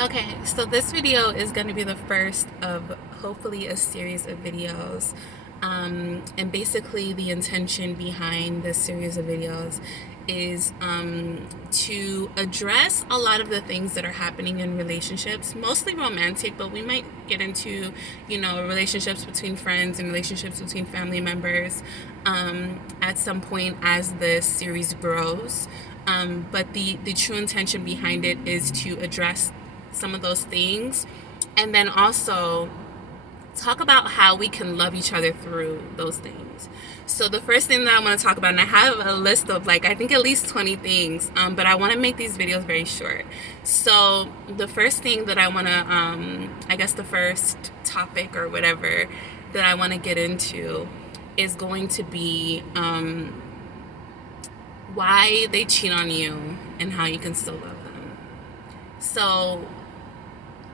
Okay, so this video is going to be the first of hopefully a series of videos. And basically, the intention behind this series of videos is to address a lot of the things that are happening in relationships, mostly romantic, but we might get into, relationships between friends and relationships between family members at some point as this series grows. But the true intention behind it is to address some of those things, and then also talk about how we can love each other through those things. So the first thing that I want to talk about, and I have a list of I think at least 20 things, but I want to make these videos very short. So the first thing that I want to, I guess the first topic or whatever that I want to get into is going to be why they cheat on you and how you can still love them. So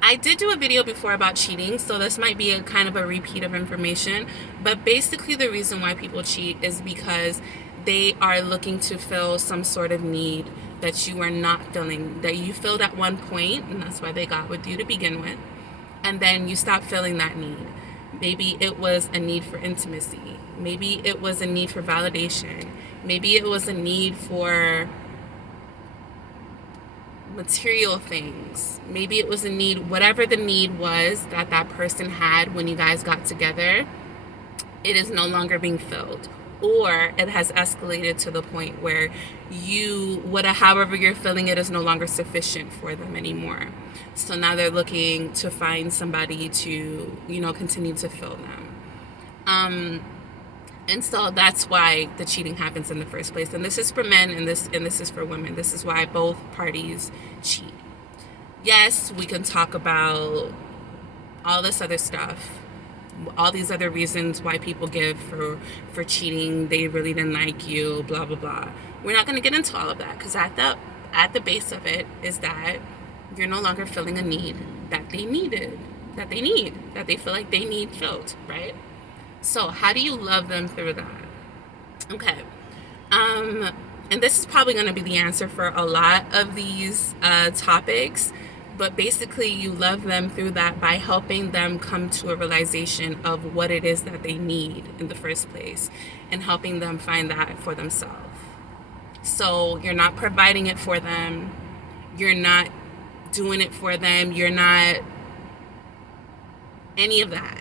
I did do a video before about cheating, so this might be a kind of a repeat of information, but basically the reason why people cheat is because they are looking to fill some sort of need that you are not filling, that you filled at one point, and that's why they got with you to begin with, and then you stop filling that need. Maybe it was a need for intimacy. Maybe it was a need for validation. Maybe it was a need for material things. Maybe it was a need, whatever the need was that that person had when you guys got together, it is no longer being filled. Or it has escalated to the point where however you're filling it is no longer sufficient for them anymore. So now they're looking to find somebody to, continue to fill them. And so that's why the cheating happens in the first place. And this is for men, and this is for women. This is why both parties cheat. Yes, we can talk about all this other stuff, all these other reasons why people give for cheating. They really didn't like you, blah blah blah. We're not going to get into all of that, because at the base of it is that you're no longer filling a need that they feel like they need filled, right? So how do you love them through that? Okay. And this is probably going to be the answer for a lot of these topics, but basically you love them through that by helping them come to a realization of what it is that they need in the first place, and helping them find that for themselves. So you're not providing it for them. You're not doing it for them. You're not any of that.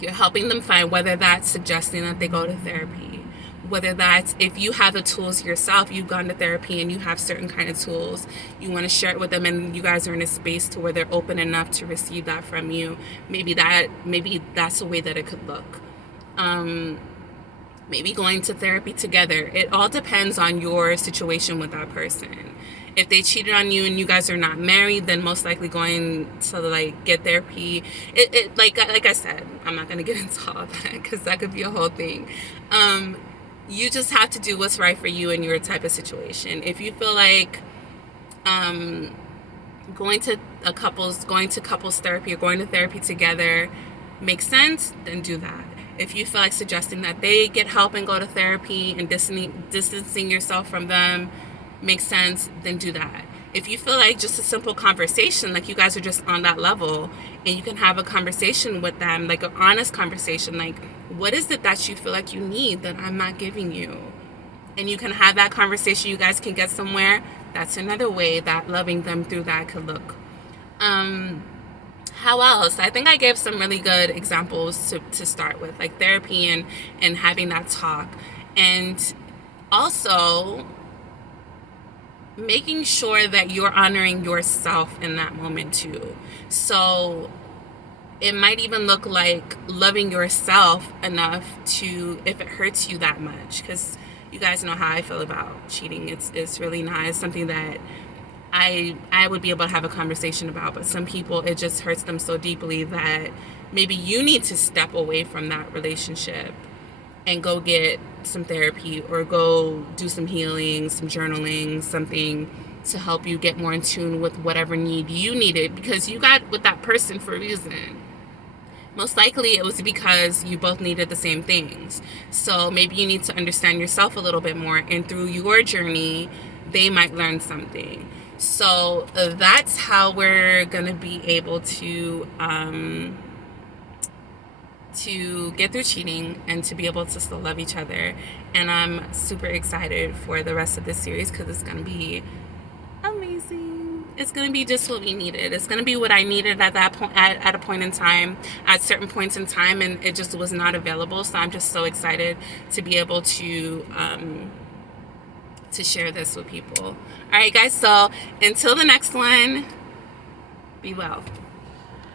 You're helping them find, whether that's suggesting that they go to therapy, whether that's, if you have the tools yourself, you've gone to therapy and you have certain kind of tools, you want to share it with them, and you guys are in a space to where they're open enough to receive that from you. Maybe that's a way that it could look. Maybe going to therapy together. It all depends on your situation with that person. If they cheated on you and you guys are not married, then most likely going to get therapy. Like I said, I'm not gonna get into all of that, because that could be a whole thing. You just have to do what's right for you in your type of situation. If you feel like going to couples therapy or going to therapy together makes sense, then do that. If you feel like suggesting that they get help and go to therapy, and distancing yourself from them makes sense, then do that. If you feel like just a simple conversation, like you guys are just on that level, and you can have a conversation with them, like an honest conversation, like, what is it that you feel like you need that I'm not giving you? And you can have that conversation, you guys can get somewhere. That's another way that loving them through that could look. How else? I think I gave some really good examples to start with, like therapy and having that talk. And also making sure that you're honoring yourself in that moment too. So it might even look like loving yourself enough to, if it hurts you that much, because you guys know how I feel about cheating. It's really not. It's something that I would be able to have a conversation about, but some people, it just hurts them so deeply that maybe you need to step away from that relationship and go get some therapy, or go do some healing, some journaling, something to help you get more in tune with whatever need you needed, because you got with that person for a reason. Most likely it was because you both needed the same things. So maybe you need to understand yourself a little bit more, and through your journey, they might learn something. So that's how we're gonna be able to get through cheating and to be able to still love each other. And I'm super excited for the rest of this series because it's gonna be amazing. It's gonna be just what we needed. It's gonna be what I needed at that point, at a point in time, at certain points in time, and it just was not available. So I'm just so excited to be able to share this with people. All right, guys. So until the next one, be well.